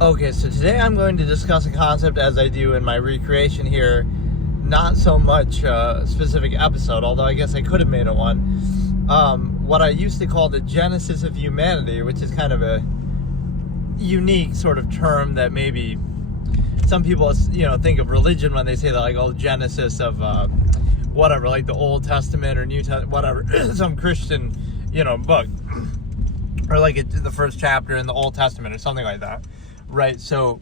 Okay, so today I'm going to discuss a concept as I do in my recreation here. Not so much a specific episode, although I guess I could have made it one. What I used to call the genesis of humanity, which is kind of a unique sort of term that maybe some people, think of religion when they say that, like, oh, genesis of whatever, like the Old Testament or New Testament, whatever, some Christian, book, or like the first chapter in the Old Testament or something like that. Right, so,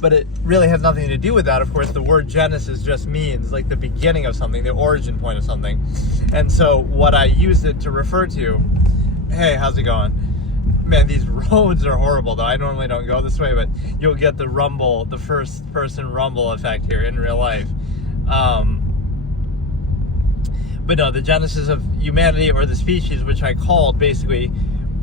but it really has nothing to do with that. Of course, the word Genesis just means like the beginning of something, the origin point of something. And so what I used it to refer to, hey, how's it going? Man, these roads are horrible though. I normally don't go this way, but you'll get the rumble, the first person rumble effect here in real life. But no, the genesis of humanity or the species, which I called basically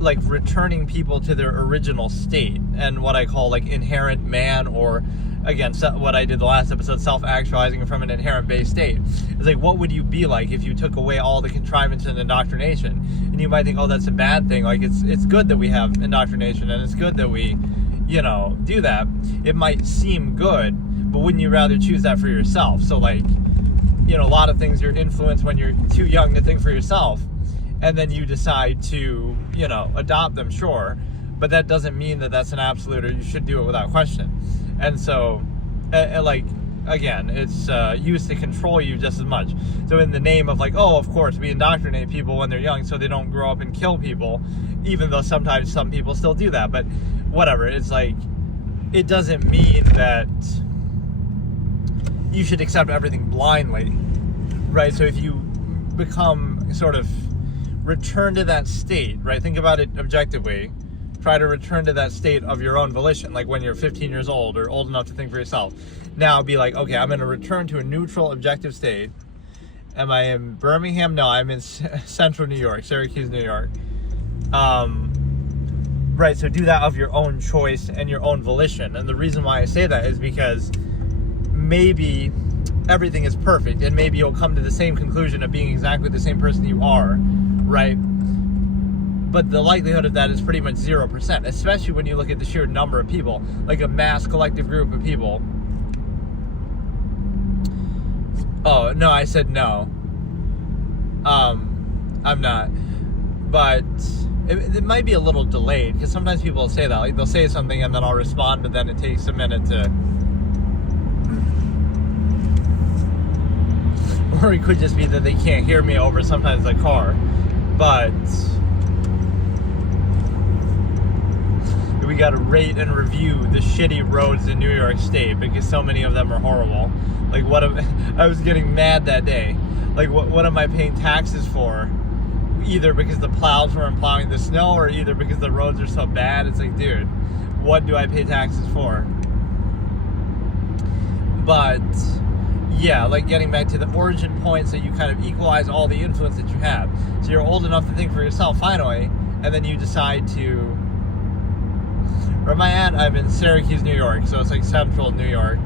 like returning people to their original state, and what I call like inherent man, or again, what I did the last episode, self-actualizing from an inherent base state. It's like, what would you be like if you took away all the contrivance and indoctrination? And you might think, oh, that's a bad thing. Like, it's good that we have indoctrination, and it's good that we, do that. It might seem good, but wouldn't you rather choose that for yourself? So like, a lot of things you're influenced when you're too young to think for yourself, and then you decide to, adopt them, sure. But that doesn't mean that that's an absolute, or you should do it without question. And so, again, it's used to control you just as much. So in the name of like, oh, of course, we indoctrinate people when they're young so they don't grow up and kill people, even though sometimes some people still do that. But whatever, it's like, it doesn't mean that you should accept everything blindly, right? So if you become sort of return to that state, right? Think about it objectively. Try to return to that state of your own volition, like when you're 15 years old or old enough to think for yourself. Now be like, okay, I'm going to return to a neutral, objective state. Am I in Birmingham? No, I'm in central New York, Syracuse, New York. Right, so do that of your own choice and your own volition. And the reason why I say that is because maybe everything is perfect, and maybe you'll come to the same conclusion of being exactly the same person you are, right? But the likelihood of that is pretty much 0%, especially when you look at the sheer number of people, like a mass collective group of people. Oh, no, I said no. I'm not. But it might be a little delayed, because sometimes people will say that. Like, they'll say something and then I'll respond, but then it takes a minute to... Or it could just be that they can't hear me over sometimes the car. But we got to rate and review the shitty roads in New York State, because so many of them are horrible. Like, I was getting mad that day. Like, what am I paying taxes for? Either because the plows weren't plowing the snow, or either because the roads are so bad. It's like, dude, what do I pay taxes for? But yeah, like getting back to the origin point, so you kind of equalize all the influence that you have. So you're old enough to think for yourself finally, and then you decide to... Where am I at? I'm in Syracuse, New York, so it's like central New York.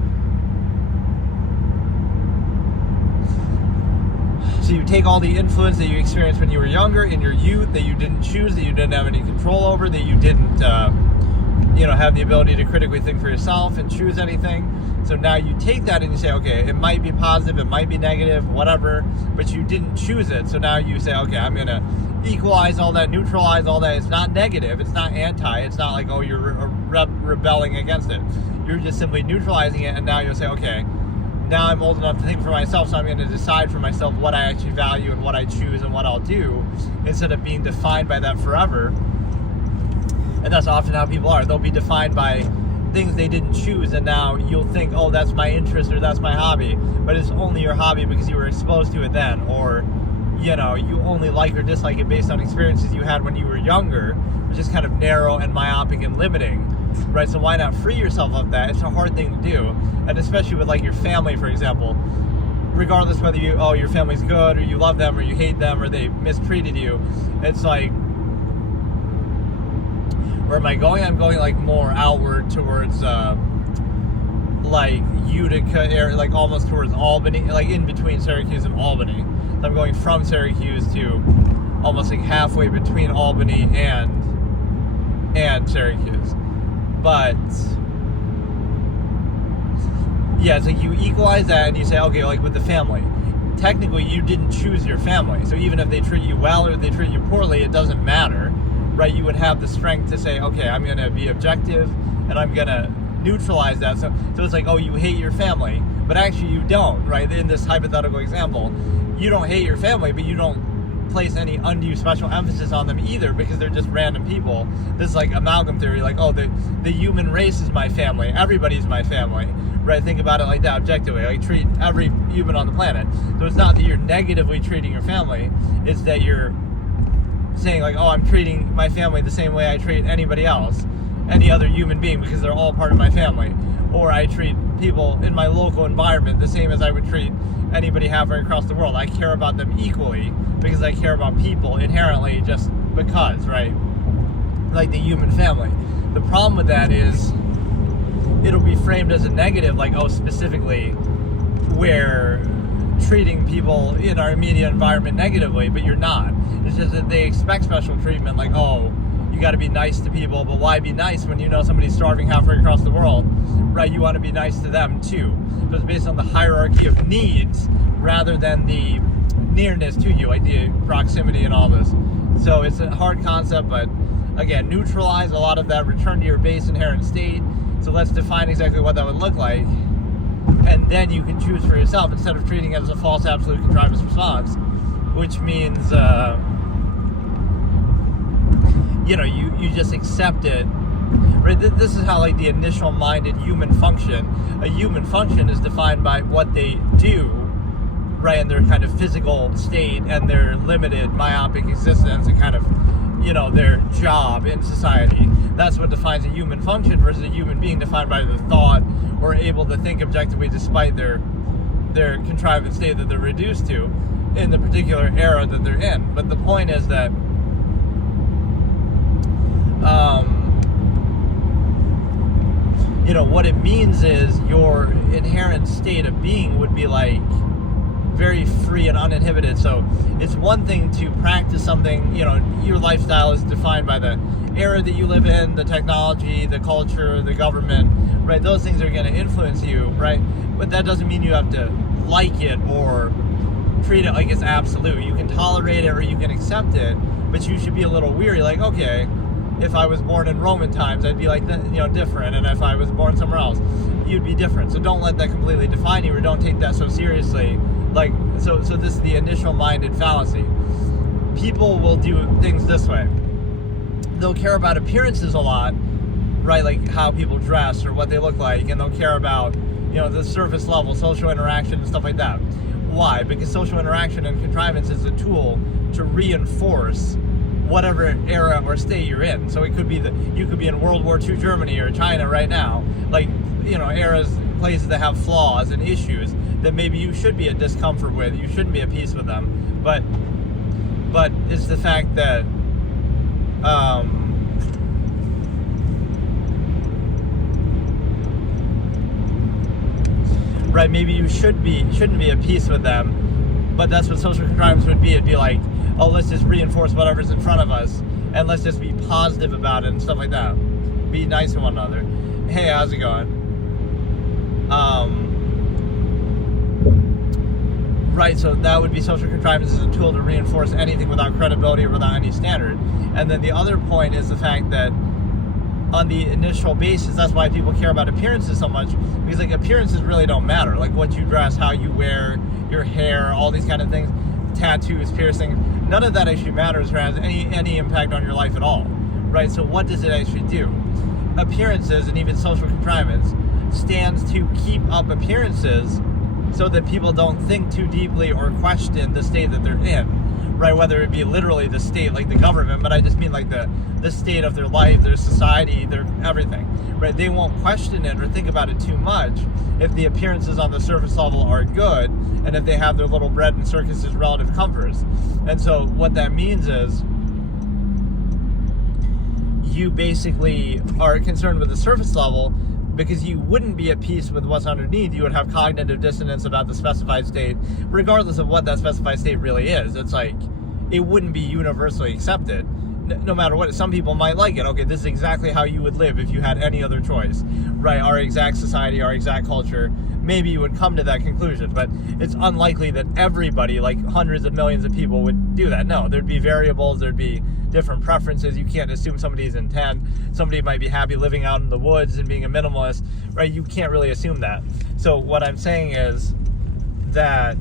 So you take all the influence that you experienced when you were younger, in your youth, that you didn't choose, that you didn't have any control over, that you didn't, have the ability to critically think for yourself and choose anything. So now you take that and you say, okay, it might be positive, it might be negative, whatever, but you didn't choose it. So now you say, okay, I'm going to equalize all that, neutralize all that. It's not negative, it's not anti, it's not like, oh, you're rebelling against it. You're just simply neutralizing it, and now you'll say, okay, now I'm old enough to think for myself, so I'm going to decide for myself what I actually value and what I choose and what I'll do, instead of being defined by that forever. And that's often how people are. They'll be defined by things they didn't choose, and now you'll think, oh, that's my interest or that's my hobby, but it's only your hobby because you were exposed to it then, or you only like or dislike it based on experiences you had when you were younger, which is kind of narrow and myopic and limiting, right? So why not free yourself of that? It's a hard thing to do, and especially with like your family, for example, regardless whether your family's good or you love them or you hate them or they mistreated you. It's like, where am I going? I'm going like more outward towards like Utica area, like almost towards Albany, like in between Syracuse and Albany. So I'm going from Syracuse to almost like halfway between Albany and Syracuse. But yeah, it's like you equalize that and you say, okay, like with the family, technically you didn't choose your family. So even if they treat you well or they treat you poorly, it doesn't matter, right? You would have the strength to say, okay, I'm going to be objective and I'm going to neutralize that. So it's like, oh, you hate your family, but actually you don't, right? In this hypothetical example, you don't hate your family, but you don't place any undue special emphasis on them either, because they're just random people. This is like amalgam theory, like, oh, the human race is my family, everybody's my family, right? Think about it like that, objectively. Like, treat every human on the planet. So it's not that you're negatively treating your family, it's that you're saying, like, oh, I'm treating my family the same way I treat anybody else, any other human being, because they're all part of my family. Or I treat people in my local environment the same as I would treat anybody halfway across the world. I care about them equally because I care about people inherently, just because, right? Like the human family. The problem with that is it'll be framed as a negative, like, oh, specifically we're treating people in our immediate environment negatively, but you're not. It's just that they expect special treatment, like, oh, you got to be nice to people, but why be nice when you know somebody's starving halfway across the world, right? You want to be nice to them too. So it's based on the hierarchy of needs rather than the nearness to you, like the proximity and all this. So it's a hard concept, but again, neutralize a lot of that, return to your base inherent state. So let's define exactly what that would look like, and then you can choose for yourself instead of treating it as a false absolute contrivance response, which means you just accept it. Right? This is how, like, the initial minded human function. A human function is defined by what they do, right, and their kind of physical state and their limited myopic existence and kind of, their job in society. That's what defines a human function versus a human being defined by their thought or able to think objectively despite their contrived state that they're reduced to in the particular era that they're in. But the point is that what it means is your inherent state of being would be like very free and uninhibited. So it's one thing to practice something, your lifestyle is defined by the era that you live in, the technology, the culture, the government, right? Those things are going to influence you, right? But that doesn't mean you have to like it or treat it like it's absolute. You can tolerate it or you can accept it, but you should be a little weary, like, okay, if I was born in Roman times, I'd be like, different. And if I was born somewhere else, you'd be different. So don't let that completely define you, or don't take that so seriously. Like, so this is the initial minded fallacy. People will do things this way. They'll care about appearances a lot, right? Like how people dress or what they look like. And they'll care about, the surface level, social interaction and stuff like that. Why? Because social interaction and contrivance is a tool to reinforce whatever era or state you're in. So it could be you could be in World War II Germany or China right now, like, eras, places that have flaws and issues that maybe you should be at discomfort with, you shouldn't be at peace with them, but it's the fact that right, maybe you shouldn't be at peace with them, but that's what social contrivance would be. It'd be like, oh, let's just reinforce whatever's in front of us, and let's just be positive about it and stuff like that. Be nice to one another. Hey, how's it going? Right, so that would be social contrivance as a tool to reinforce anything without credibility or without any standard. And then the other point is the fact that on the initial basis, that's why people care about appearances so much, because, like, appearances really don't matter. Like what you dress, how you wear, your hair, all these kind of things, tattoos, piercing, none of that actually matters or has any impact on your life at all, right? So what does it actually do? Appearances, and even social contrivance, stands to keep up appearances so that people don't think too deeply or question the state that they're in, right? Whether it be literally the state, like the government, but I just mean like the state of their life, their society, their everything, right? They won't question it or think about it too much if the appearances on the surface level are good and if they have their little bread and circuses relative comforts. And so what that means is you basically are concerned with the surface level because you wouldn't be at peace with what's underneath. You would have cognitive dissonance about the specified state, regardless of what that specified state really is. It's like, it wouldn't be universally accepted. no matter what, some people might like it. Okay, this is exactly how you would live if you had any other choice, right? Our exact society, our exact culture, maybe you would come to that conclusion, but it's unlikely that everybody, like hundreds of millions of people, would do that. No, there'd be variables, there'd be different preferences. You can't assume somebody's intent. Somebody might be happy living out in the woods and being a minimalist, right? You can't really assume that. So what I'm saying is that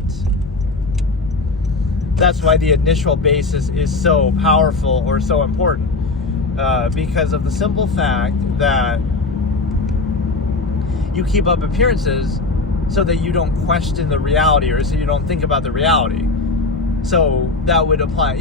that's why the initial basis is so powerful or so important, because of the simple fact that you keep up appearances so that you don't question the reality, or so you don't think about the reality. So that would apply,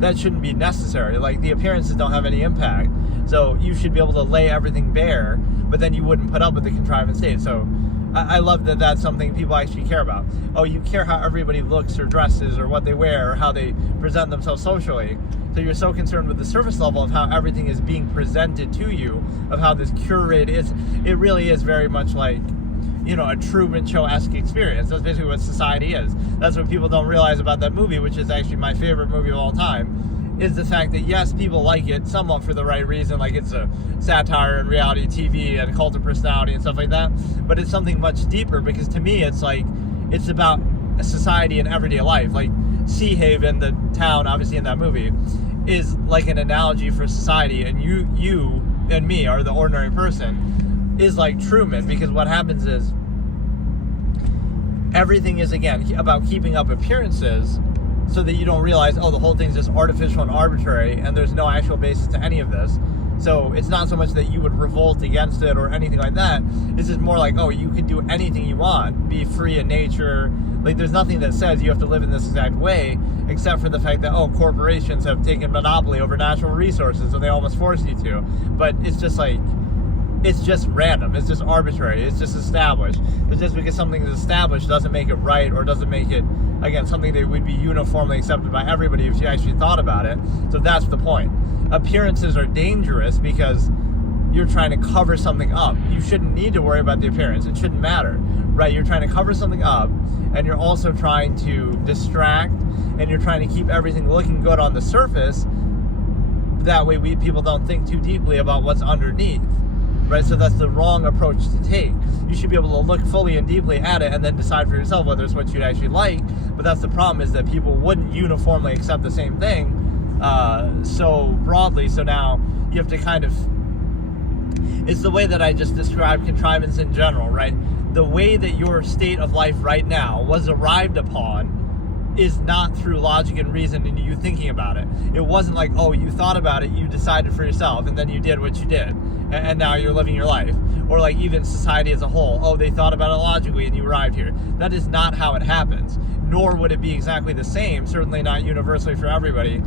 that shouldn't be necessary. Like, the appearances don't have any impact. So you should be able to lay everything bare, but then you wouldn't put up with the contrivance state. So I love that that's something people actually care about. Oh, you care how everybody looks or dresses or what they wear or how they present themselves socially. So you're so concerned with the surface level of how everything is being presented to you, of how this curated is. It really is very much like, a Truman Show-esque experience. That's basically what society is. That's what people don't realize about that movie, which is actually my favorite movie of all time, is the fact that, yes, people like it somewhat for the right reason, like it's a satire and reality TV and cult of personality and stuff like that, but it's something much deeper, because to me it's like, it's about a society and everyday life. Like Sea Haven, the town obviously in that movie, is like an analogy for society, and you and me are the ordinary person, is like Truman, because what happens is everything is, again, about keeping up appearances so that you don't realize, the whole thing's just artificial and arbitrary and there's no actual basis to any of this. So it's not so much that you would revolt against it or anything like that. It's just more like, you can do anything you want, be free in nature. Like, there's nothing that says you have to live in this exact way, except for the fact that, corporations have taken monopoly over natural resources, so they almost force you to. But it's just like, it's just random, it's just arbitrary, it's just established. But just because something is established doesn't make it right, or doesn't make it, again, something that would be uniformly accepted by everybody if you actually thought about it. So that's the point. Appearances are dangerous because you're trying to cover something up. You shouldn't need to worry about the appearance. It shouldn't matter, right? You're trying to cover something up, and you're also trying to distract, and you're trying to keep everything looking good on the surface. That way people don't think too deeply about what's underneath. Right, so that's the wrong approach to take. You should be able to look fully and deeply at it and then decide for yourself whether it's what you'd actually like. But that's the problem, is that people wouldn't uniformly accept the same thing so broadly. So now you have to kind of, it's the way that I just described contrivance in general, right? The way that your state of life right now was arrived upon is not through logic and reason and you thinking about it. It wasn't like, you thought about it, you decided for yourself, and then you did what you did, and now you're living your life. Or like even society as a whole, they thought about it logically and you arrived here. That is not how it happens, nor would it be exactly the same, certainly not universally for everybody,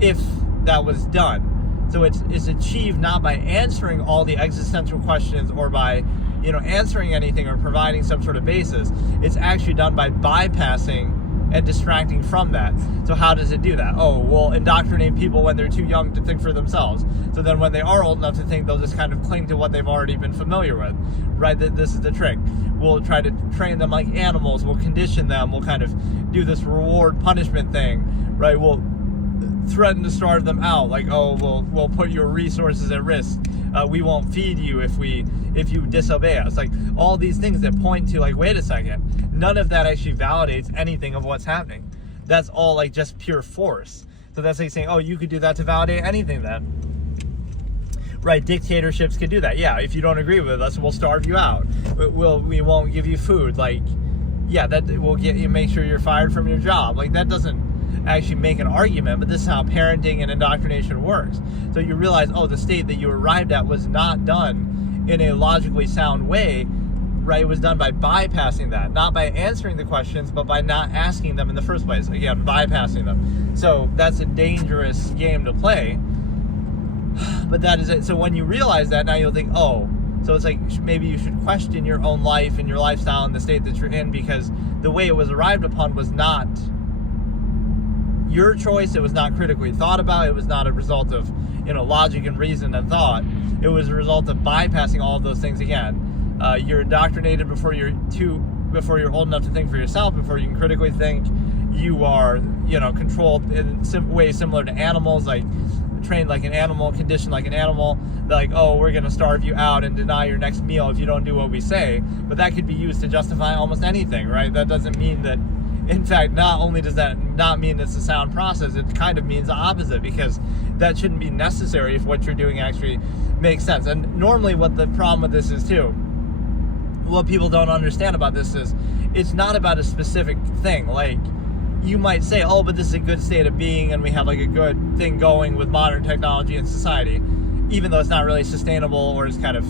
if that was done. So it's achieved not by answering all the existential questions or by answering anything or providing some sort of basis. It's actually done by bypassing and distracting from that. So how does it do that? We'll indoctrinate people when they're too young to think for themselves. So then when they are old enough to think, they'll just kind of cling to what they've already been familiar with, right? This is the trick. We'll try to train them like animals. We'll condition them. We'll kind of do this reward punishment thing, right? We'll threaten to starve them out, like, we'll put your resources at risk. We won't feed you if you disobey us. Like, all these things that point to, like, wait a second, none of that actually validates anything of what's happening. That's all like just pure force. So that's like saying, you could do that to validate anything then. Right, dictatorships could do that. Yeah, if you don't agree with us, we'll starve you out. We won't give you food. Like, yeah, that will get you, make sure you're fired from your job. Like, that doesn't actually make an argument, but this is how parenting and indoctrination works. So you realize, the state that you arrived at was not done in a logically sound way, right? It was done by bypassing that, not by answering the questions, but by not asking them in the first place. Again, bypassing them. So that's a dangerous game to play, but that is it. So when you realize that, now you'll think, so it's like maybe you should question your own life and your lifestyle and the state that you're in, because the way it was arrived upon was not your choice. It was not critically thought about. It was not a result of logic and reason and thought. It was a result of bypassing all of those things. Again, you're indoctrinated before you're old enough to think for yourself, before you can critically think. You are controlled in ways similar to animals, like trained like an animal, conditioned like an animal. They're like, oh, we're going to starve you out and deny your next meal if you don't do what we say. But that could be used to justify almost anything, right? That doesn't mean that, in fact, not only does that not mean it's a sound process, it kind of means the opposite, because that shouldn't be necessary if what you're doing actually makes sense. And normally what the problem with this is too, what people don't understand about this is it's not about a specific thing. Like, you might say, oh, but this is a good state of being and we have like a good thing going with modern technology and society, even though it's not really sustainable, or it's kind of,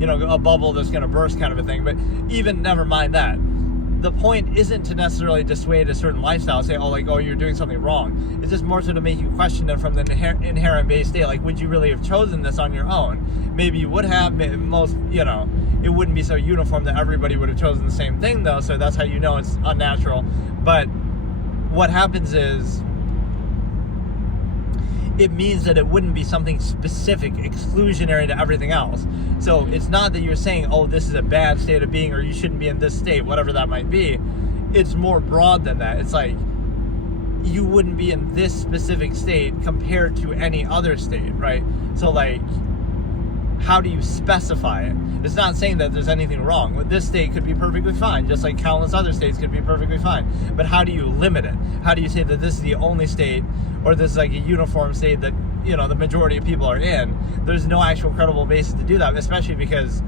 you know, a bubble that's going to burst kind of a thing. But even never mind that. The point isn't to necessarily dissuade a certain lifestyle, say, oh, like, oh, you're doing something wrong. It's just more so to make you question it from the inherent base state. Like, would you really have chosen this on your own? Maybe you would have. Most, you know, it wouldn't be so uniform that everybody would have chosen the same thing, though, so that's how you know it's unnatural. But what happens is, it means that it wouldn't be something specific, exclusionary to everything else. So it's not that you're saying, oh, this is a bad state of being, or you shouldn't be in this state, whatever that might be. It's more broad than that. It's like, you wouldn't be in this specific state compared to any other state, right? So like, how do you specify it? It's not saying that there's anything wrong. With this state could be perfectly fine, just like countless other states could be perfectly fine. But how do you limit it? How do you say that this is the only state, or this is like a uniform state that, you know, the majority of people are in? There's no actual credible basis to do that, especially because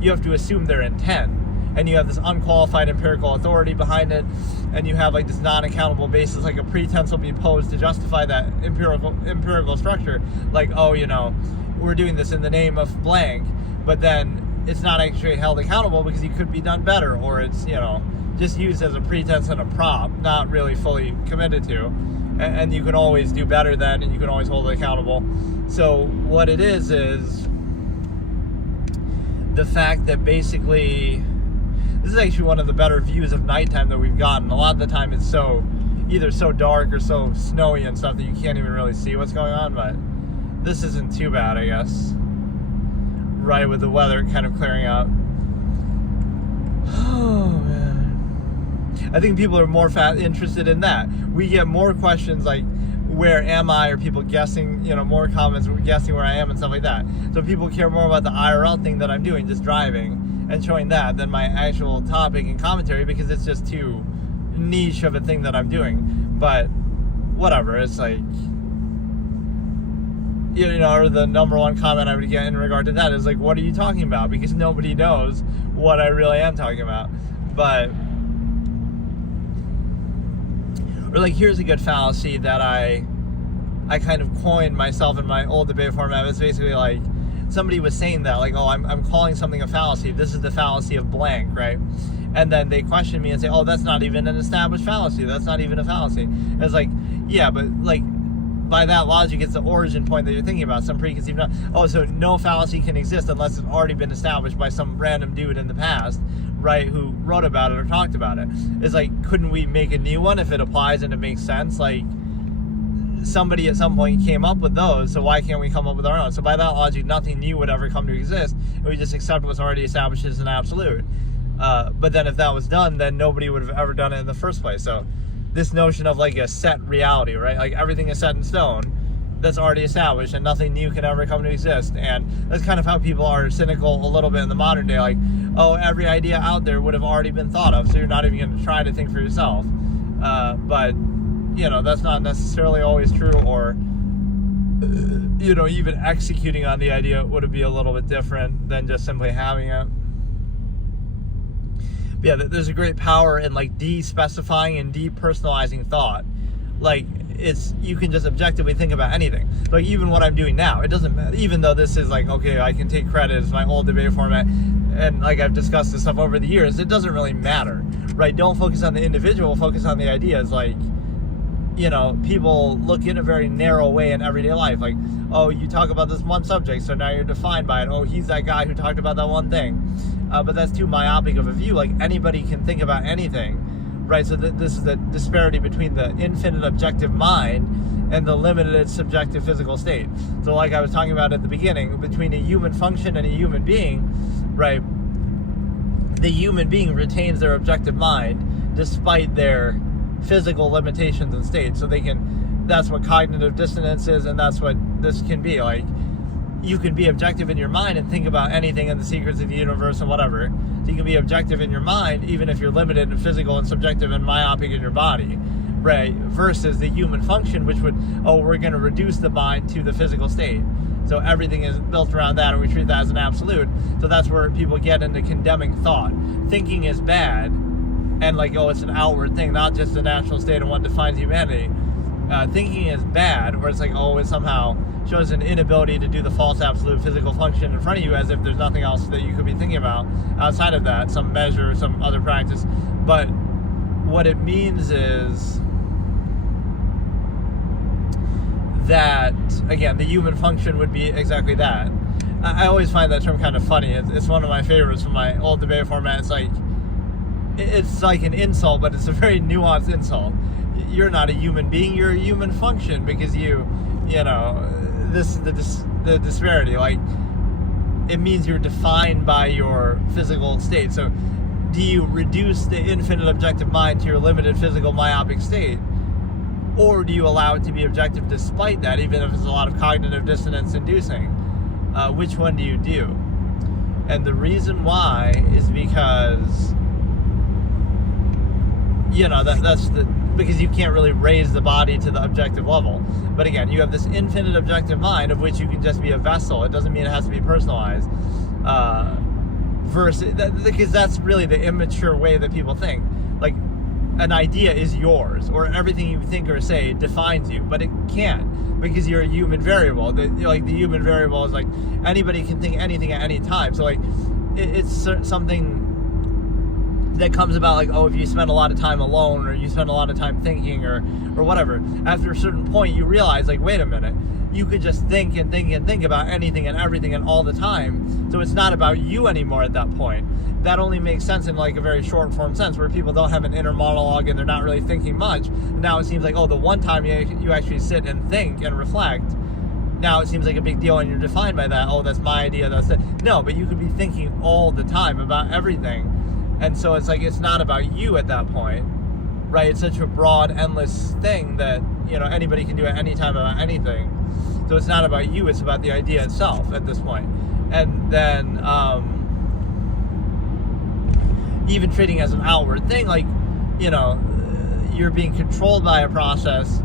you have to assume their intent. And you have this unqualified empirical authority behind it, and you have like this non-accountable basis, like a pretense will be posed to justify that empirical structure. Like, oh, you know, we're doing this in the name of blank, but then it's not actually held accountable because it could be done better, or it's, you know, just used as a pretense and a prop, not really fully committed to. And you can always do better then, and you can always hold it accountable. So what it is the fact that basically, this is actually one of the better views of nighttime that we've gotten. A lot of the time it's either so dark or so snowy and stuff that you can't even really see what's going on, but this isn't too bad, I guess. Right, with the weather kind of clearing out. Oh, man. I think people are more interested in that. We get more questions like, where am I? Or people guessing, you know, more comments, guessing where I am and stuff like that. So people care more about the IRL thing that I'm doing, just driving, and showing that, than my actual topic and commentary, because it's just too niche of a thing that I'm doing. But whatever, it's like, you know, or the number one comment I would get in regard to that is like, what are you talking about? Because nobody knows what I really am talking about. But, or like, here's a good fallacy that I kind of coined myself in my old debate format. It's basically like, somebody was saying that, like, oh, I'm calling something a fallacy. This is the fallacy of blank, right? And then they question me and say, oh, that's not even an established fallacy. That's not even a fallacy. And it's like, yeah, but like, by that logic, it's the origin point that you're thinking about, some preconceived notion. Oh, so no fallacy can exist unless it's already been established by some random dude in the past, right, who wrote about it or talked about it. It's like, couldn't we make a new one if it applies and it makes sense? Like, somebody at some point came up with those, so why can't we come up with our own? So by that logic, nothing new would ever come to exist, and we just accept what's already established as an absolute. But then if that was done, then nobody would have ever done it in the first place. So this notion of like a set reality, right? Like, everything is set in stone, that's already established, and nothing new can ever come to exist. And that's kind of how people are cynical a little bit in the modern day. Like, oh, every idea out there would have already been thought of, so you're not even going to try to think for yourself. But, you know, that's not necessarily always true, or, you know, even executing on the idea would be a little bit different than just simply having it. But yeah, there's a great power in like de-specifying and depersonalizing thought. Like, you can just objectively think about anything. Like, even what I'm doing now, it doesn't matter. Even though this is like, okay, I can take credit as my old debate format, and like I've discussed this stuff over the years, it doesn't really matter, right? Don't focus on the individual, focus on the ideas. Like, you know, people look in a very narrow way in everyday life. Like, oh, you talk about this one subject, so now you're defined by it. Oh, he's that guy who talked about that one thing. But that's too myopic of a view. Like, anybody can think about anything, right? So this is the disparity between the infinite objective mind and the limited subjective physical state. So like I was talking about at the beginning, between a human function and a human being, right? The human being retains their objective mind despite their physical limitations and states. So that's what cognitive dissonance is, and that's what this can be. Like, you can be objective in your mind and think about anything and the secrets of the universe and whatever. So you can be objective in your mind, even if you're limited and physical and subjective and myopic in your body, right? Versus the human function, which would, we're going to reduce the mind to the physical state. So everything is built around that, and we treat that as an absolute. So that's where people get into condemning thought. Thinking is bad, and like, it's an outward thing, not just a natural state of what defines humanity. Thinking is bad, where it's like, it somehow shows an inability to do the false absolute physical function in front of you, as if there's nothing else that you could be thinking about outside of that, some measure, some other practice. But what it means is that, again, the human function would be exactly that. I always find that term kind of funny. It's one of my favorites from my old debate format. It's like an insult, but it's a very nuanced insult. You're not a human being, you're a human function, because this is the disparity. Like, it means you're defined by your physical state. So do you reduce the infinite objective mind to your limited physical myopic state? Or do you allow it to be objective despite that, even if it's a lot of cognitive dissonance inducing? Which one do you do? And the reason why is because, because you can't really raise the body to the objective level. But again, you have this infinite objective mind of which you can just be a vessel. It doesn't mean it has to be personalized. Because that's really the immature way that people think. Like, an idea is yours, or everything you think or say defines you, but it can't, because you're a human variable. The human variable is like, anybody can think anything at any time. So like, it's something that comes about, like, if you spend a lot of time alone, or you spend a lot of time thinking, or whatever, after a certain point you realize, like, wait a minute, you could just think and think and think about anything and everything and all the time. So it's not about you anymore at that point. That only makes sense in like a very short form sense, where people don't have an inner monologue and they're not really thinking much. Now it seems like, the one time you actually sit and think and reflect, now it seems like a big deal, and you're defined by that. That's my idea, that's it. No, but you could be thinking all the time about everything. And so it's like, it's not about you at that point, right? It's such a broad, endless thing that, anybody can do at any time about anything. So it's not about you, it's about the idea itself at this point. And then, even treating as an outward thing, like, you're being controlled by a process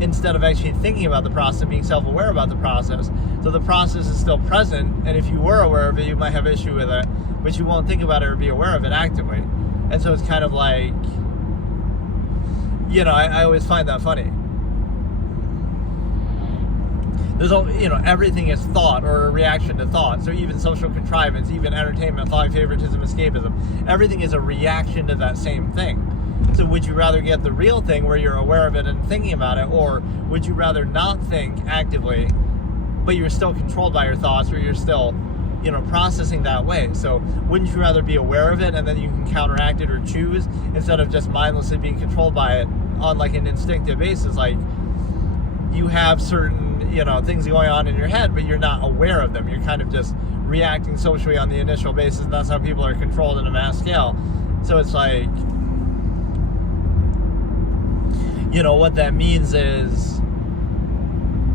instead of actually thinking about the process and being self-aware about the process. So the process is still present, and if you were aware of it, you might have issue with it, but you won't think about it or be aware of it actively. And so it's kind of like, I always find that funny. There's everything is thought or a reaction to thought. So even social contrivance, even entertainment, thought, favoritism, escapism, everything is a reaction to that same thing. So would you rather get the real thing where you're aware of it and thinking about it, or would you rather not think actively, but you're still controlled by your thoughts, or you're still, processing that way? So wouldn't you rather be aware of it and then you can counteract it or choose, instead of just mindlessly being controlled by it on like an instinctive basis? Like, you have certain things going on in your head, but you're not aware of them. You're kind of just reacting socially on the initial basis, and that's how people are controlled in a mass scale. So it's like, what that means is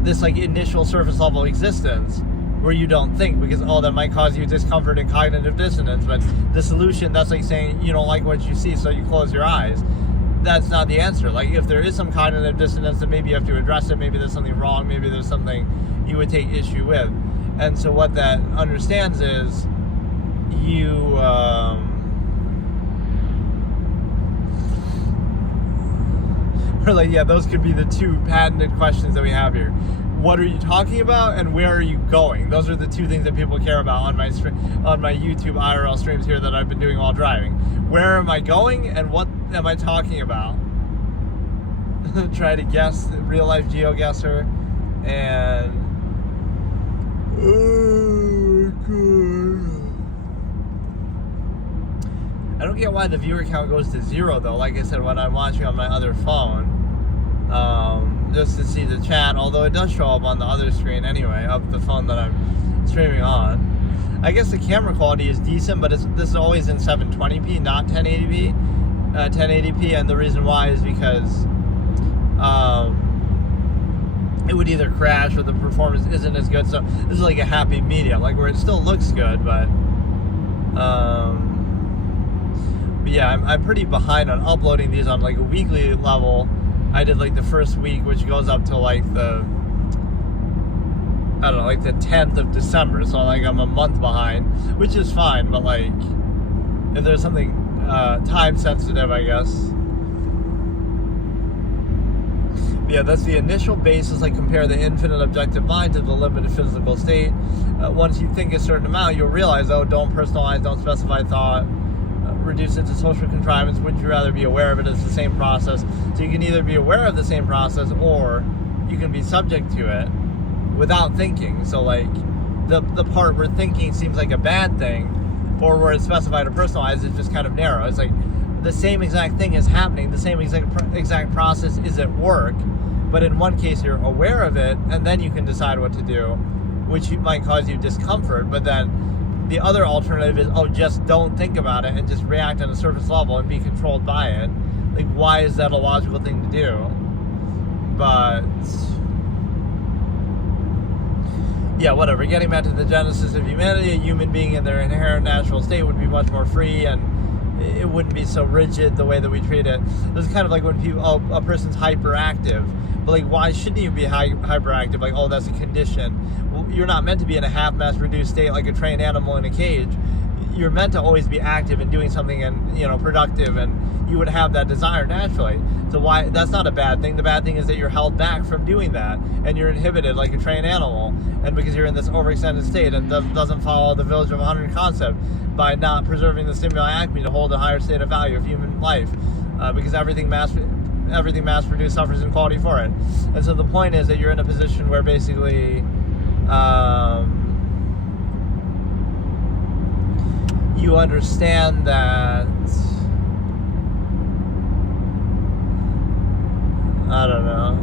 this like initial surface level existence where you don't think, because that might cause you discomfort and cognitive dissonance. But the solution, that's like saying you don't like what you see, so you close your eyes. That's not the answer. Like, if there is some cognitive dissonance, then maybe you have to address it. Maybe there's something wrong. Maybe there's something you would take issue with. And so what that understands is you or like, those could be the two patented questions that we have here. What are you talking about, and where are you going? Those are the two things that people care about on my YouTube IRL streams here that I've been doing while driving. Where am I going, and what am I talking about? Try to guess, real life GeoGuessr, and I don't get why the viewer count goes to 0 though. Like I said, when I'm watching on my other phone, just to see the chat, although it does show up on the other screen anyway, of the phone that I'm streaming on. I guess the camera quality is decent, but this is always in 720p, not 1080p. And the reason why is because it would either crash or the performance isn't as good. So this is like a happy medium, like where it still looks good, but yeah, I'm pretty behind on uploading these on like a weekly level. I did like the first week, which goes up to like the 10th of December. So like I'm a month behind, which is fine. But like if there's something time sensitive, I guess. Yeah, that's the initial basis. Like compare the infinite objective mind to the limited physical state. Once you think a certain amount, you'll realize, oh, don't personalize, don't specify thought. Reduce it to social contrivance. Would you rather be aware of it as the same process? So you can either be aware of the same process, or you can be subject to it without thinking. So like the part where thinking seems like a bad thing, or where it's specified or personalized, is just kind of narrow. It's like the same exact thing is happening, the same exact process is at work, but in one case you're aware of it, and then you can decide what to do, which might cause you discomfort. But then the other alternative is, oh, just don't think about it and just react on a surface level and be controlled by it. Like, why is that a logical thing to do? But yeah, whatever. Getting back to the genesis of humanity, a human being in their inherent natural state would be much more free, and it wouldn't be so rigid the way that we treat it. It's kind of like when people, oh, a person's hyperactive. But like, why shouldn't you be hyperactive? Like, oh, that's a condition. Well, you're not meant to be in a half-mass reduced state like a trained animal in a cage. You're meant to always be active and doing something, and productive, and you would have that desire naturally. So why? That's not a bad thing. The bad thing is that you're held back from doing that, and you're inhibited like a trained animal. And because you're in this overextended state and doesn't follow the village of 100 concept by not preserving the stimuli acme to hold a higher state of value of human life, because everything mass-produced suffers inequality for it. And so the point is that you're in a position where basically you understand that, I don't know,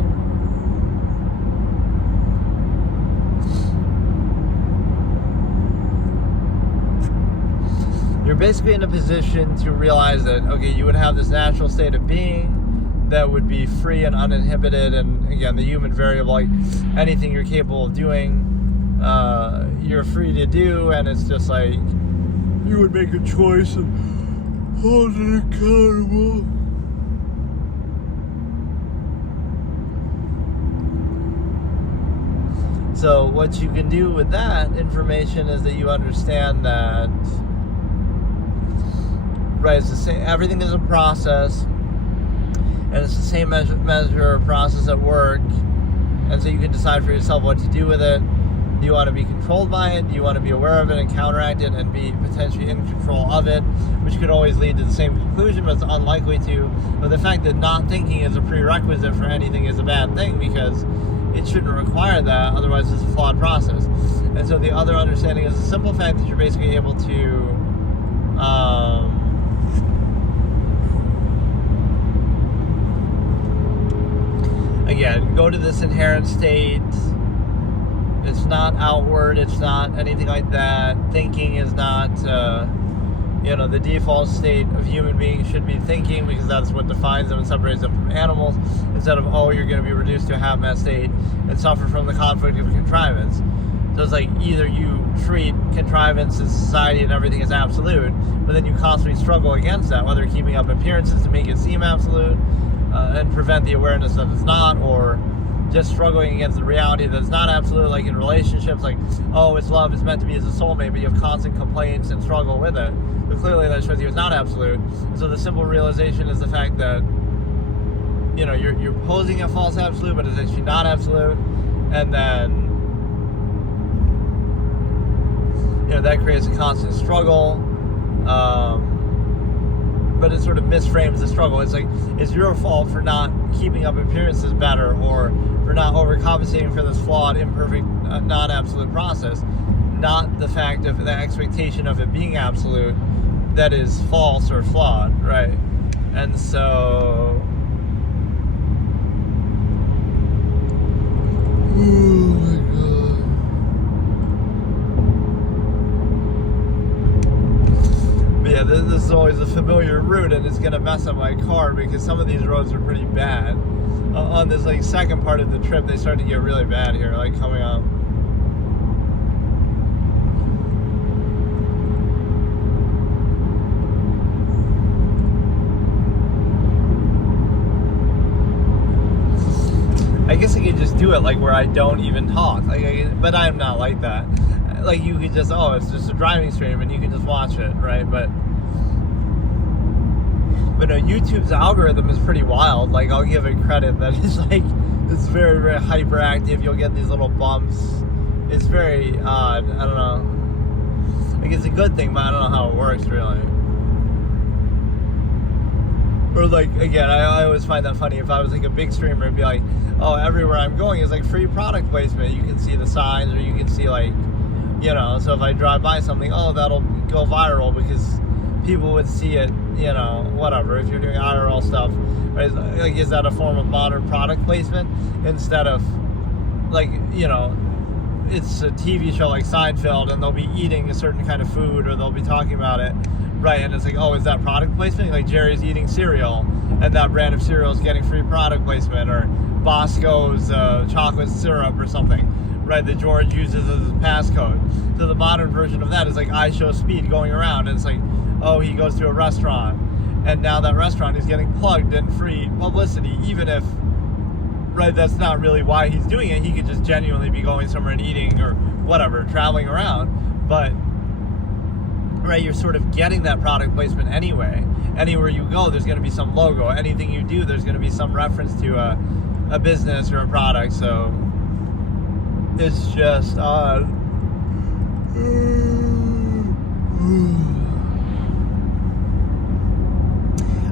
you're basically in a position to realize that, okay, you would have this natural state of being that would be free and uninhibited, and again, the human variable, like anything you're capable of doing, you're free to do, and it's just like you would make a choice and hold it accountable. So what you can do with that information is that you understand that, right, it's the same, everything is a process, and it's the same measure or process at work, and so you can decide for yourself what to do with it. Do you want to be controlled by it? Do you want to be aware of it and counteract it and be potentially in control of it, which could always lead to the same conclusion, but it's unlikely to. But the fact that not thinking is a prerequisite for anything is a bad thing, because it shouldn't require that, otherwise it's a flawed process. And so the other understanding is the simple fact that you're basically able to again, go to this inherent state. It's not outward, it's not anything like that. Thinking is not, the default state of human beings should be thinking, because that's what defines them and separates them from animals, instead of, oh, you're going to be reduced to a half-mass state and suffer from the conflict of contrivance. So it's like, either you treat contrivance in society and everything as absolute, but then you constantly struggle against that, whether keeping up appearances to make it seem absolute, and prevent the awareness that it's not, or just struggling against the reality that it's not absolute, like in relationships, like, oh, it's love, it's meant to be as a soulmate, but you have constant complaints and struggle with it. But clearly that shows you it's not absolute. So the simple realization is the fact that, you're posing a false absolute, but it's actually not absolute, and then, that creates a constant struggle, but it sort of misframes the struggle. It's like, it's your fault for not keeping up appearances better, or for not overcompensating for this flawed, imperfect, non-absolute process, not the fact of the expectation of it being absolute that is false or flawed, right? And so, oh my God. But yeah, the this is always a familiar route, and it's gonna mess up my car because some of these roads are pretty bad. On this like second part of the trip, they start to get really bad here, like coming up. I guess I could just do it like where I don't even talk, but I'm not like that. Like you could just, it's just a driving stream and you can just watch it, right? But no, YouTube's algorithm is pretty wild. Like I'll give it credit that it's very, very hyperactive. You'll get these little bumps. It's very odd. I don't know. Like it's a good thing, but I don't know how it works really. Or like, again, I always find that funny. If I was like a big streamer, it'd be like, everywhere I'm going is like free product placement. You can see the signs, or you can see like, so if I drive by something, that'll go viral because people would see it, whatever. If you're doing IRL stuff, right? Like, is that a form of modern product placement instead of like, it's a TV show like Seinfeld and they'll be eating a certain kind of food or they'll be talking about it. Right, and it's like, is that product placement? Like Jerry's eating cereal, and that brand of cereal is getting free product placement, or Bosco's chocolate syrup or something, right, that George uses as his passcode. So the modern version of that is like I Show Speed going around, and it's like, he goes to a restaurant, and now that restaurant is getting plugged in free publicity, even if, right, that's not really why he's doing it. He could just genuinely be going somewhere and eating or whatever, traveling around, but right, you're sort of getting that product placement anyway. Anywhere you go, there's going to be some logo. Anything you do, there's going to be some reference to a business or a product. So it's just odd.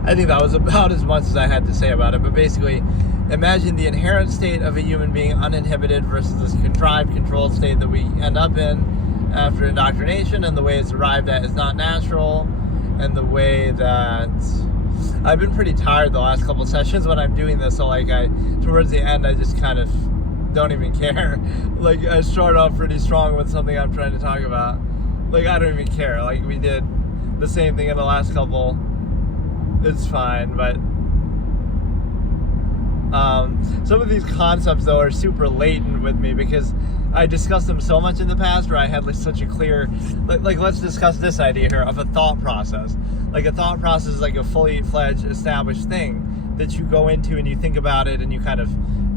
I think that was about as much as I had to say about it. But basically, imagine the inherent state of a human being uninhibited versus this contrived, controlled state that we end up in after indoctrination, and the way it's arrived at is not natural, and the way that I've been pretty tired the last couple of sessions when I'm doing this, so like towards the end I just kind of don't even care. Like I start off pretty strong with something I'm trying to talk about, like I don't even care. Like we did the same thing in the last couple, it's fine. But some of these concepts though are super latent with me because I discussed them so much in the past, where I had like such a clear, like let's discuss this idea here of a thought process. Like a thought process is like a fully fledged established thing that you go into and you think about it and you kind of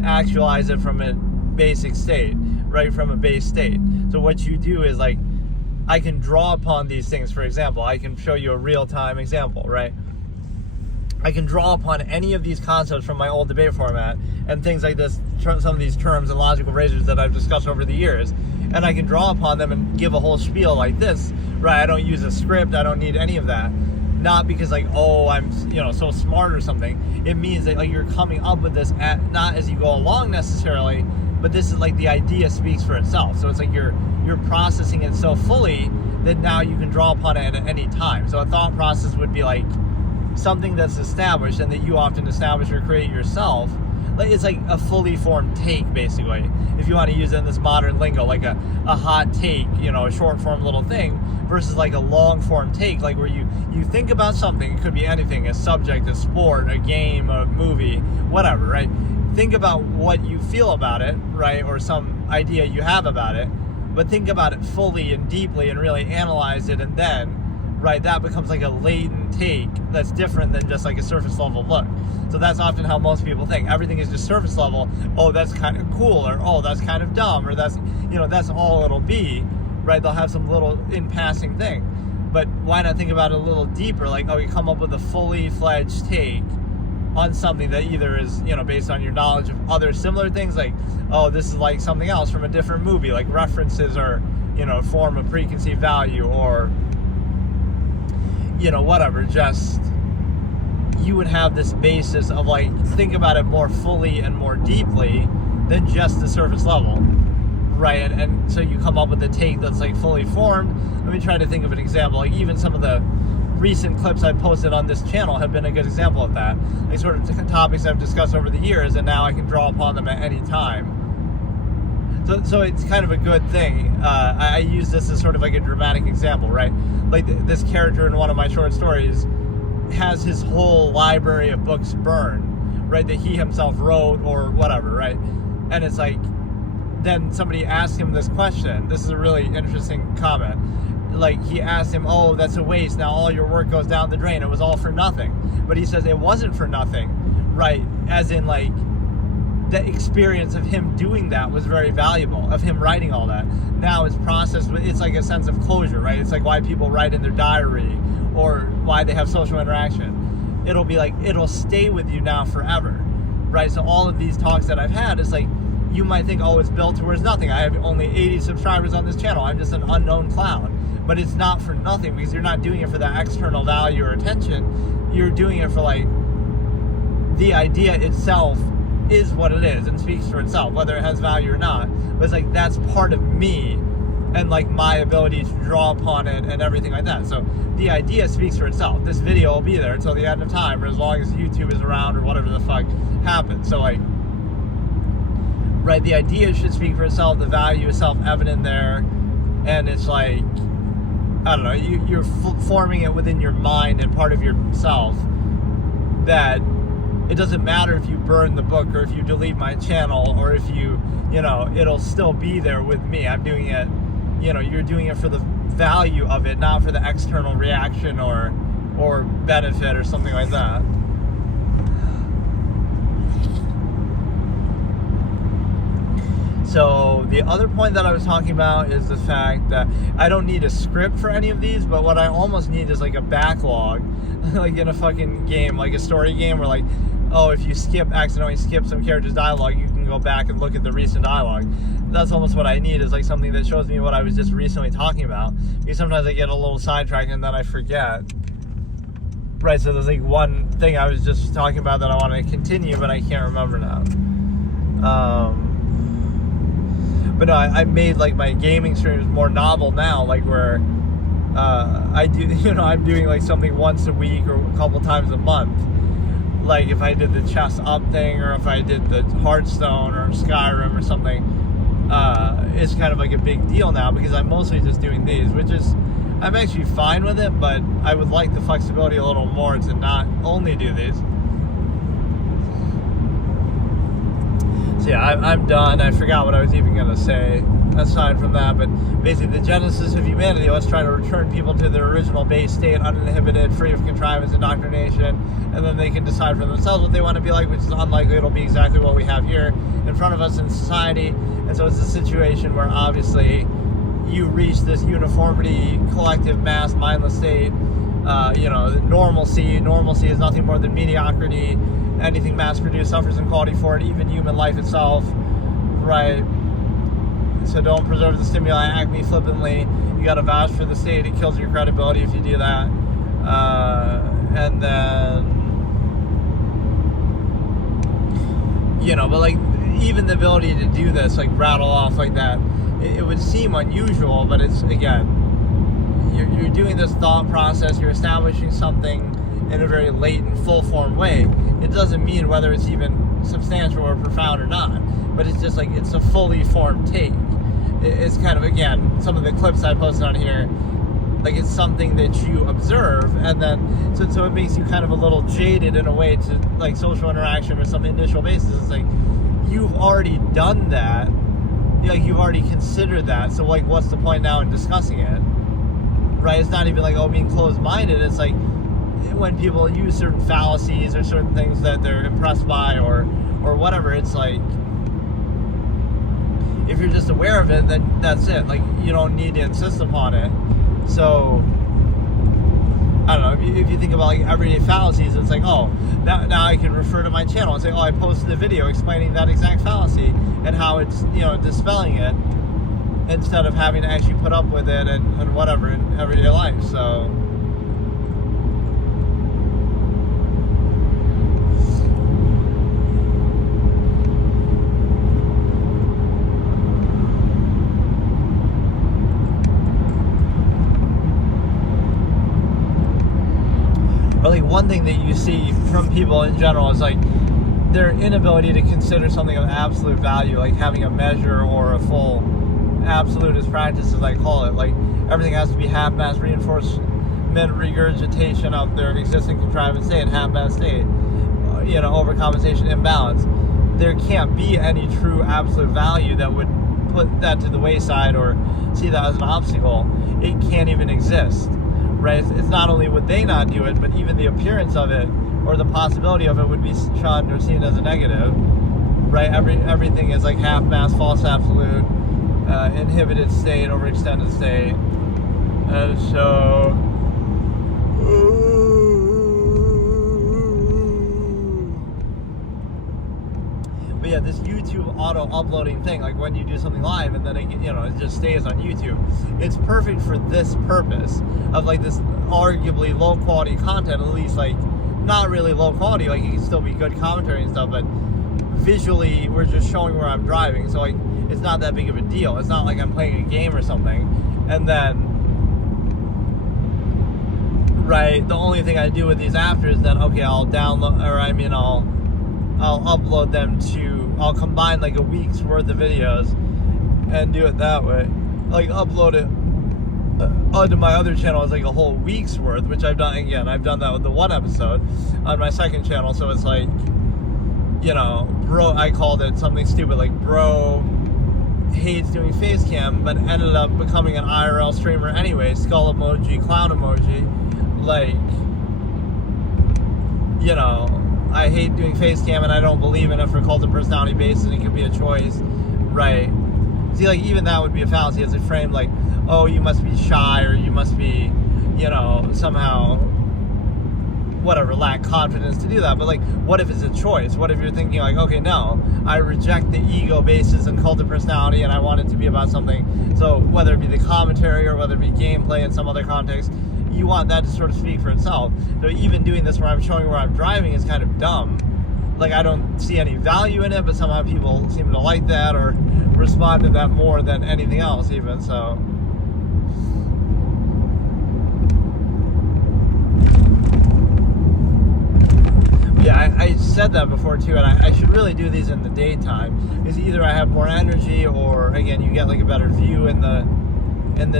actualize it from a basic state, right, from a base state. So what you do is like, I can draw upon these things. For example, I can show you a real-time example, right? I can draw upon any of these concepts from my old debate format and things like this, some of these terms and logical razors that I've discussed over the years, and I can draw upon them and give a whole spiel like this, right? I don't use a script. I don't need any of that. Not because like, I'm so smart or something. It means that like you're coming up with this not as you go along necessarily, but this is like the idea speaks for itself. So it's like you're processing it so fully that now you can draw upon it at any time. So a thought process would be like something that's established and that you often establish or create yourself. Like it's like a fully formed take, basically, if you want to use it in this modern lingo, like a hot take, a short form little thing, versus like a long form take, like where you think about something. It could be anything, a subject, a sport, a game, a movie, whatever, right? Think about what you feel about it, right, or some idea you have about it, but think about it fully and deeply and really analyze it, and then, right, that becomes like a latent take that's different than just like a surface level look. So that's often how most people think. Everything is just surface level. That's kind of cool, or that's kind of dumb, or that's all it'll be, right? They'll have some little in passing thing. But why not think about it a little deeper? Like, you come up with a fully fledged take on something that either is, based on your knowledge of other similar things, like, this is like something else from a different movie, like references or, form of preconceived value, or, whatever, just you would have this basis of like, think about it more fully and more deeply than just the surface level, right? And so you come up with a take that's like fully formed. Let me try to think of an example. Like even some of the recent clips I've posted on this channel have been a good example of that. Like sort of topics I've discussed over the years, and now I can draw upon them at any time. So it's kind of a good thing. I use this as sort of like a dramatic example, right? Like this character in one of my short stories has his whole library of books burned, right? That he himself wrote or whatever, right? And it's like, then somebody asked him this question. This is a really interesting comment. Like, he asked him, oh, that's a waste. Now all your work goes down the drain. It was all for nothing. But he says it wasn't for nothing, right? As in, like, the experience of him doing that was very valuable, of him writing all that. Now it's processed, it's like a sense of closure, right? It's like why people write in their diary or why they have social interaction. It'll be like, it'll stay with you now forever, right? So all of these talks that I've had, it's like, you might think, oh, it's built towards nothing. I have only 80 subscribers on this channel. I'm just an unknown clown. But it's not for nothing, because you're not doing it for that external value or attention. You're doing it for, like, the idea itself is what it is and speaks for itself, whether it has value or not. But it's like, that's part of me and, like, my ability to draw upon it and everything like that. So the idea speaks for itself. This video will be there until the end of time, or as long as YouTube is around or whatever the fuck happens. So, like, right, the idea should speak for itself. The value is self-evident there. And it's like, I don't know, you're forming it within your mind and part of yourself, that it doesn't matter if you burn the book or if you delete my channel or if you know, it'll still be there with me. I'm doing it, you know, you're doing it for the value of it, not for the external reaction or benefit or something like that. So the other point that I was talking about is the fact that I don't need a script for any of these, but what I almost need is like a backlog, like in a fucking game, like a story game where, like, oh, if you accidentally skip some character's dialogue, you can go back and look at the recent dialogue. That's almost what I need, is like something that shows me what I was just recently talking about. Because sometimes I get a little sidetracked and then I forget. Right, so there's like one thing I was just talking about that I want to continue, but I can't remember now. But no, I made, like, my gaming streams more novel now, like, where I do, you know, I'm doing, like, something once a week or a couple times a month. Like, if I did the chest up thing, or if I did the Hearthstone or Skyrim or something, it's kind of like a big deal now, because I'm mostly just doing these, which is, I'm actually fine with it, but I would like the flexibility a little more to not only do these. So yeah, I'm done. I forgot what I was even going to say aside from that, but basically the genesis of humanity, let's try to return people to their original base state, uninhibited, free of contrivance, indoctrination, and then they can decide for themselves what they want to be like, which is unlikely it'll be exactly what we have here in front of us in society. And so it's a situation where obviously you reach this uniformity, collective mass, mindless state, you know, normalcy is nothing more than mediocrity. Anything mass-produced suffers in quality for it, even human life itself, right? So don't preserve the stimuli, act me flippantly. You gotta vouch for the state. It kills your credibility if you do that. And then, you know, but like, even the ability to do this, like rattle off like that, it would seem unusual, but it's, again, you're doing this thought process, you're establishing something in a very latent, full-form way. It doesn't mean whether it's even substantial or profound or not, but it's just like, it's a fully formed take. It's kind of, again, some of the clips I posted on here, like, it's something that you observe, and then, so it makes you kind of a little jaded in a way to, like, social interaction or some initial basis. It's like, you've already done that, like, you've already considered that, so, like, what's the point now in discussing it, right? It's not even like, oh, being closed-minded. It's like, when people use certain fallacies or certain things that they're impressed by or whatever, it's like, if you're just aware of it, then that's it. Like, you don't need to insist upon it. So, I don't know, if you think about, like, everyday fallacies, it's like, oh, now I can refer to my channel and say, oh, I posted a video explaining that exact fallacy and how it's, you know, dispelling it, instead of having to actually put up with it and whatever in everyday life. So, like, one thing that you see from people in general is, like, their inability to consider something of absolute value, like having a measure or a full absolutist practice, as I call it. Like, everything has to be half-mass reinforcement, regurgitation of their existing contrivance state, half-mass state, overcompensation, imbalance. There can't be any true absolute value that would put that to the wayside or see that as an obstacle. It can't even exist, right? It's not only would they not do it, but even the appearance of it or the possibility of it would be shunned or seen as a negative, right? Everything is like half-mass, false absolute, inhibited state, overextended state. And so but yeah, this YouTube auto-uploading thing, like when you do something live and then it just stays on YouTube, it's perfect for this purpose of like this arguably low-quality content, at least like not really low quality, like it can still be good commentary and stuff, but visually we're just showing where I'm driving, so like it's not that big of a deal. It's not like I'm playing a game or something, and then right, the only thing I do with these after is then, okay, I'll download, or I'll upload them to, I'll combine like a week's worth of videos and do it that way. Like upload it onto my other channel as like a whole week's worth, which I've done. Again, I've done that with the one episode on my second channel, so it's like, bro, I called it something stupid like bro hates doing face cam, but ended up becoming an IRL streamer anyway, skull emoji, clown emoji, like, I hate doing face cam and I don't believe in it for cult of personality basis, and it could be a choice, right? See, like, even that would be a fallacy as a frame, like, oh, you must be shy, or you must be, somehow, whatever, lack confidence to do that. But, like, what if it's a choice? What if you're thinking, like, okay, no, I reject the ego basis and cult of personality, and I want it to be about something. So, whether it be the commentary or whether it be gameplay in some other context, you want that to sort of speak for itself. So even doing this where I'm showing where I'm driving is kind of dumb. Like, I don't see any value in it, but somehow people seem to like that or respond to that more than anything else even, so. Yeah, I said that before too, and I should really do these in the daytime, because either I have more energy or, again, you get like a better view in the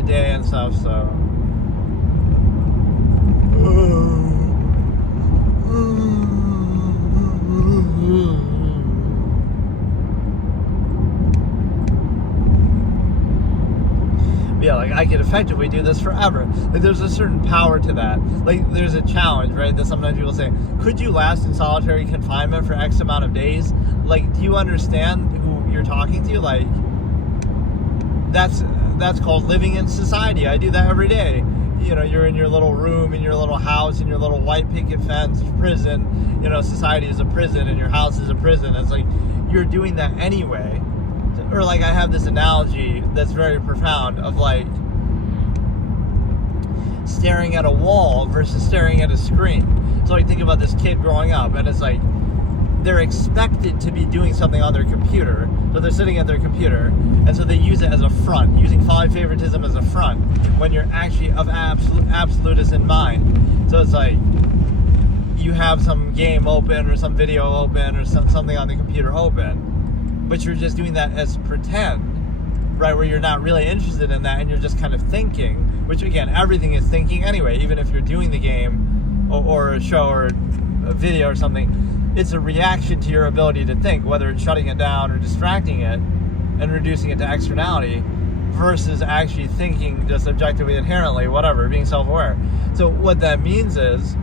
day and stuff, so. Yeah, like I could effectively do this forever. Like there's a certain power to that. Like there's a challenge, right? That sometimes people say, could you last in solitary confinement for X amount of days? Like, do you understand who you're talking to? Like, that's called living in society. I do that every day. You're in your little room, in your little house, in your little white picket fence prison. Society is a prison and your house is a prison. It's like you're doing that anyway. Or like I have this analogy that's very profound of like staring at a wall versus staring at a screen. So like think about this kid growing up, and it's like they're expected to be doing something on their computer. So they're sitting at their computer, and so they use it as a front, using favoritism as a front, when you're actually of absolutist in mind. So it's like you have some game open or some video open or something on the computer open, but you're just doing that as pretend, right, where you're not really interested in that and you're just kind of thinking, which again, everything is thinking anyway, even if you're doing the game or a show or a video or something. It's a reaction to your ability to think, whether it's shutting it down or distracting it and reducing it to externality versus actually thinking just objectively, inherently, whatever, being self-aware. So what that means is,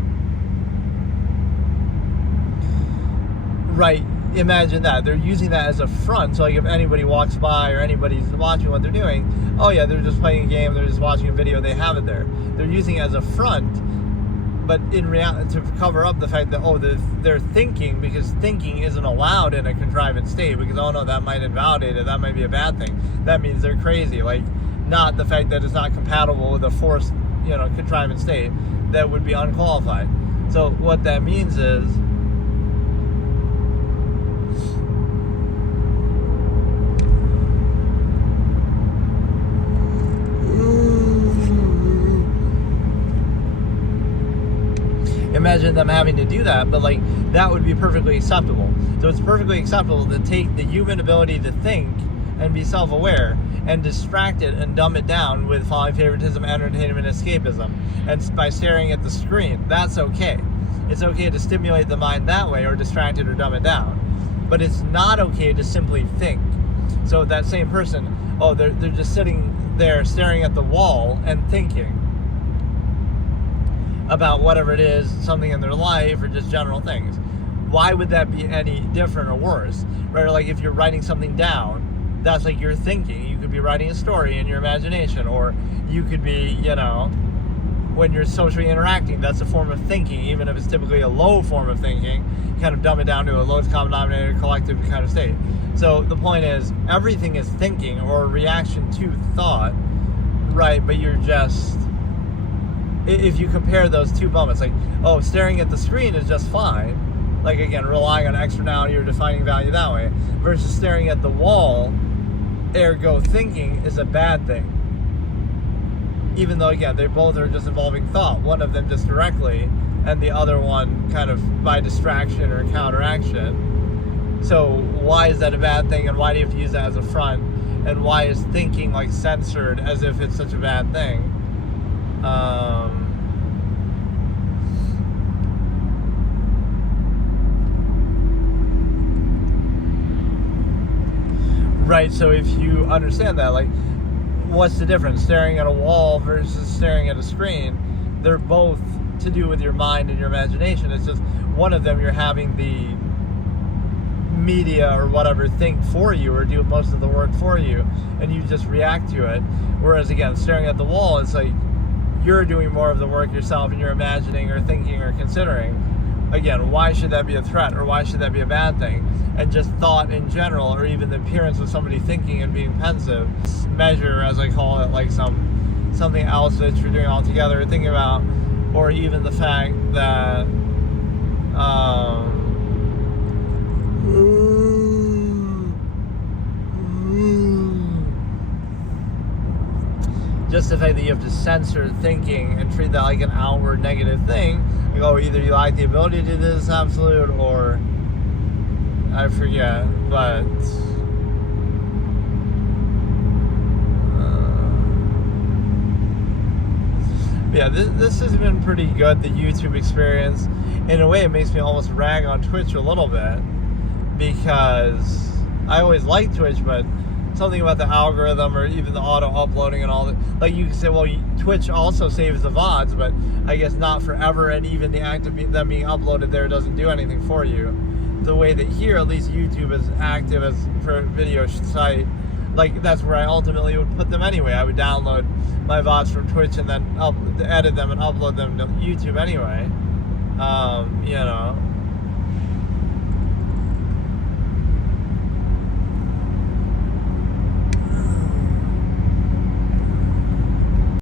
right, imagine that. They're using that as a front. So like if anybody walks by or anybody's watching what they're doing, oh yeah, they're just playing a game, they're just watching a video, they have it there. They're using it as a front, but in reality, to cover up the fact that, oh, they're thinking, because thinking isn't allowed in a contrivance state, because, oh no, that might invalidate it, that might be a bad thing. That means they're crazy. Like, not the fact that it's not compatible with a forced, contrivance state that would be unqualified. So what that means is, imagine them having to do that, but like that would be perfectly acceptable. So it's perfectly acceptable to take the human ability to think and be self-aware and distract it and dumb it down with following favoritism, entertainment, escapism, and by staring at the screen. That's okay. It's okay to stimulate the mind that way, or distract it or dumb it down. But it's not okay to simply think. So that same person, they're just sitting there staring at the wall and thinking about whatever it is, something in their life or just general things. Why would that be any different or worse? Right? Like if you're writing something down, that's like you're thinking. You could be writing a story in your imagination, or you could be, when you're socially interacting, that's a form of thinking, even if it's typically a low form of thinking. Kind of dumb it down to a lowest common denominator collective kind of state. So the point is, everything is thinking or a reaction to thought, right? But you're just, if you compare those two moments, like, staring at the screen is just fine, like again, relying on externality or defining value that way, versus staring at the wall, ergo thinking, is a bad thing. Even though, again, they both are just involving thought, one of them just directly, and the other one kind of by distraction or counteraction. So why is that a bad thing, and why do you have to use that as a front, and why is thinking like censored as if it's such a bad thing? Right, so if you understand that, like, what's the difference? Staring at a wall versus staring at a screen, they're both to do with your mind and your imagination. It's just one of them you're having the media or whatever think for you or do most of the work for you, and you just react to it. Whereas again, staring at the wall, it's like you're doing more of the work yourself, and you're imagining or thinking or considering. Again, why should that be a threat, or why should that be a bad thing? And just thought in general, or even the appearance of somebody thinking and being pensive, measure, as I call it, like something else that you're doing altogether, thinking about, or even the fact that just the fact that you have to censor thinking and treat that like an outward negative thing. Like, either you lack the ability to do this absolute, or I forget, but yeah, this has been pretty good, the YouTube experience. In a way, it makes me almost rag on Twitch a little bit, because I always liked Twitch, but something about the algorithm or even the auto-uploading and all that. Like, you can say, well, Twitch also saves the VODs, but I guess not forever, and even the act of them being uploaded there doesn't do anything for you. The way that here, at least YouTube is active as for a video site, like, that's where I ultimately would put them anyway. I would download my VODs from Twitch and then edit them and upload them to YouTube anyway.